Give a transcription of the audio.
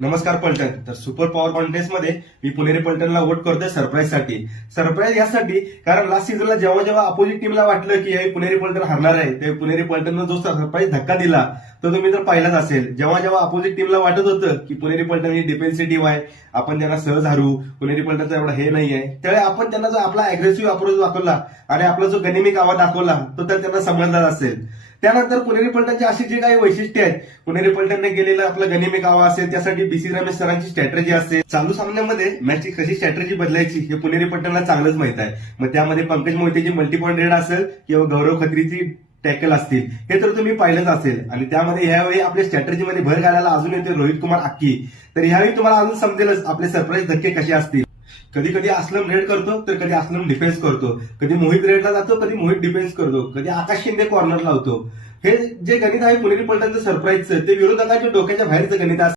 नमस्कार पलटण. तर super power contest मध्ये मी पुणेरी पलटणला वोट करतोय सरप्राईजसाठी. सरप्राईज यासाठी कारण लास्ट सीझनला जेव्हा जेव्हा अपोजिट टीमला वाटलं की हे पुणेरी पलटण हरणार आहे, ते पुणेरी पलटणनं जो सरप्राईज धक्का दिला तो तुम्ही तर पाहिलाच असेल. जेव्हा जेव्हा अपोजिट टीमला वाटत होतं की पुणेरी पलटण ही डिफेन्सिव्ह टीम आहे, आपण त्यांना सहज हरू, पुणेरी पलटणचा एवढा हे नाही आहे, त्यावेळी आपण त्यांना जो आपला अग्रेसिव्ह अप्रोच दाखवला आणि आपला जो गनिमी कावा दाखवला तो तर त्यांना समजलाच असेल. त्यानंतर पुणेरी पलटणची अशी जी काही वैशिष्ट्ये आहेत, पुणेरी पलटणने गेलेला आपला गनिमी कावा असेल, त्यासाठी बीसी रमेश सरांची स्ट्रॅटेजी असेल. चालू सामन्यामध्ये मॅचची कशी स्ट्रॅटेजी बदलायची हे पुणेरी पलटणला चांगलंच माहित आहे. मग त्यामध्ये पंकज मोहितेची मल्टीपॉइंट रेड असेल किंवा गौरव खत्रीची टॅकल असतील, हे तर तुम्ही पाहिलंच असेल. आणि त्यामध्ये ह्यावेळी आपल्या स्ट्रॅटेजीमध्ये भर घालायला अजून येते रोहित कुमार अक्की. तर ह्यावेळी तुम्हाला अजून समजेलच आपले सरप्राईज धक्के कसे असतील. कधी कधी अस्लम रेड करतो तर कधी अस्लम डिफेन्स करतो, कधी मोहित रेडला जातो, कधी मोहित डिफेन्स करतो, कधी आकाश शिंदे कॉर्नर लावतो. हे जे गणित आहे पुणेरी पलटणचं सरप्राईजचं, ते विरोधकाच्या डोक्याच्या बाहेरचं गणित असतं.